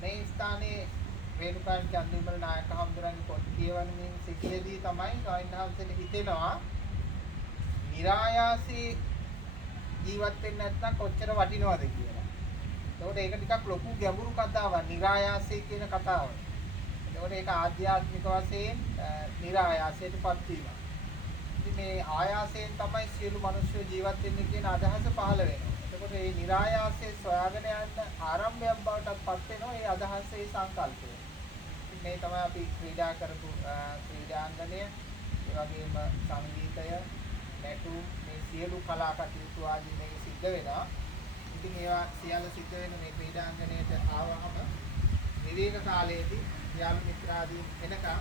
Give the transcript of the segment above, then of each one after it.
මේ ස්ථානයේ වේලුකාණන් චන්දිමල් නායක හඳුරන්නේ පොත් කියවමින් සිටියේදී තමයි සායනහන්සේට හිතෙනවා નિરાයාසී ජීවත් වෙන්න නැත්නම් කොච්චර වටිනවද කියලා. ඒකට ඒක ටිකක් ලොකු ගැඹුරු කතාවක් નિરાයාසී කියන කතාව. ඒකට ඒක ආධ්‍යාත්මික වශයෙන් નિરાයාසයටපත් වීම. ඉතින් මේ ආයාසයෙන් තමයි සියලු මිනිස්සු ජීවත් වෙන්නේ කියන අදහස පහළ වෙනවා. එතකොට මේ નિરાයාසයේ සොයාගෙන යන්න ආරම්භයක් බවටත් පත් වෙනවා මේ අදහසේ සංකල්පය. ඉතින් මේ තමයි අපි ක්‍රීඩා කරපු ක්‍රීඩාංගණය, ඒ වගේම සංගීතය, නැටුම් මේ සියලු කලා කටයුතු ආදී මේක සිද්ධ වෙනවා. ඉතින් ඒවා සියල්ල සිද්ධ වෙන මේ ක්‍රීඩාංගණයට ආවහම විවේක කාලයේදී යාළු මිත්‍රාදීන් එනකම්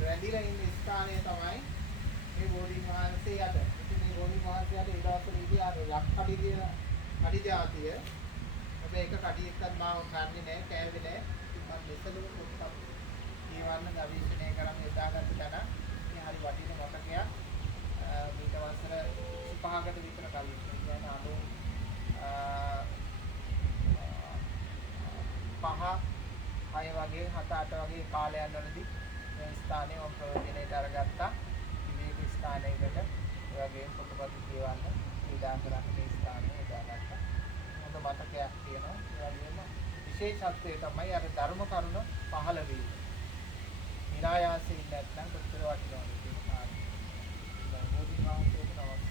රැඳිලා ඉන්න ස්ථානය තමයි මේ බෝධීන් වහන්සේ යට. ඉතින් මේ බෝධීන් වහන්සේට ඒ දවස්වලදී ආර ලක්කඩි කියන කඩි జాතිය හැබැයි එක කඩි එක්කත් මාව ගන්නෙ නෑ, කෑවේ නෑ. ඉතින් මම දෙසලුම පොත්පත් කියවන්න ගවේෂණය කරන් යොදාගත්ත තැන මේ හරි වටින මතකයක්. මේක වසර 5කට විතර කලින් කියන්නේ 95 6 වගේ 7 8 වගේ කාලයන් වලදී මේ ස්ථානය මම ප්‍රයෝජනයට අරගත්තා. විවේක ස්ථානයකට ඒ වගේම පොතපත් කියවන්න ක්‍රීඩාංගණයක මේ ස්ථානය යොදාගත්තා. හොඳ මතකයක් තියෙනවා. ඒ වගේම විශේෂත්වය තමයි අර ධර්ම කරුණ පහළ වීම. નિરાයාසයෙන් නැත්නම් කොච්චර වටිනවද කියන කාරණා. බෝධි වහන්සේට නමස්කාර.